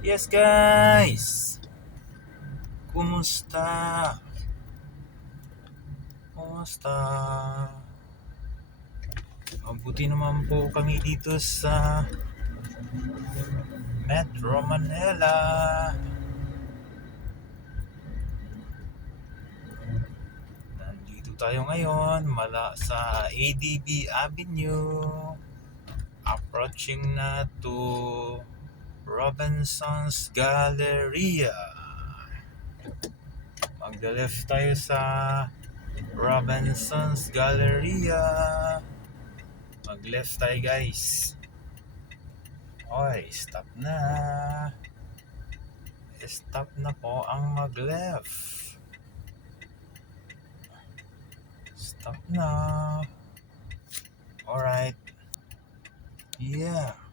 Yes guys! Kumusta? Kumusta? Mabuti naman po kami dito sa Metro Manila. Nandito tayo ngayon sa ADB Avenue. Approaching na to Robinson's Galleria. Magda-left tayo sa Robinson's Galleria. Mag-left tayo guys. Oy, stop na. Stop na po ang mag-left. Stop na. Alright. Yeah.